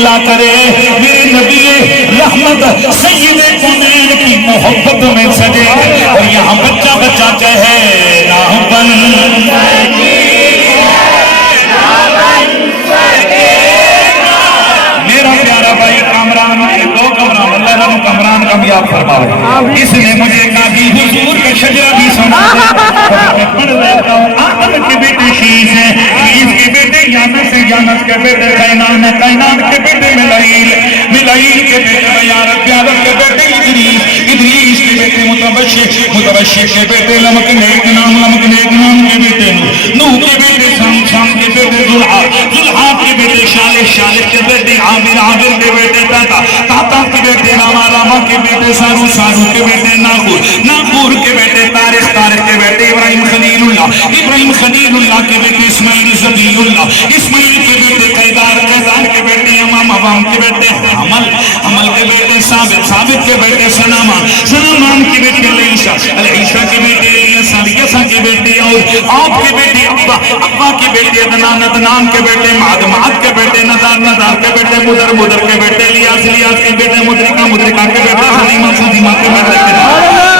اللہ کرے میرے نبی رحمت سید کونین کی محبت میں سجے اور یہاں بچہ بچہ کہے نہ بن میرا پیارا بھائی کامران دو کامران اللہ رب کامران کامیاب فرمائے اس نے مجھے کہا کہ حضور کا شجرہ بھی سنا میں پڑھ لیتا ہوں آدم کے بیٹے شیز ہیں شیز کے بیٹے یانس ہیں یانس کے بیٹے قینان ہیں قینان کے بیٹے ملائیل ملائیل کے بیٹے بیارت بیارت کے بیٹے ادریس ادریس کے بیٹے متبشر متبشر کے بیٹے لمک نیک نام کے بیٹے نوح کے بیٹے شام کے بیٹے ذلحا کے بیٹے شالح کے بیٹے عامر کے بیٹے تاتا کے بیٹے راما کے بیٹے سارو کے بیٹے ناغور کے بیٹے تارخ کے بیٹے ابراہیم خلیل اللہ کے بیٹے اسماعیل ذلیل اللہ اسماعیل کے بیٹے قیدار کے بیٹے امام کے بیٹے عمل کے بیٹے ثابت کے بیٹے سنامان کے بیٹے علیشہ کے بیٹے الیسا کے بیٹے اور آپ کے بیٹے ابا کے بیٹے عدنان کے بیٹے معد کے بیٹے نظار کے بیٹے مدر کے بیٹے الیاس کے بیٹے مدرکہ کے بیٹے حلیمہ کے بیٹے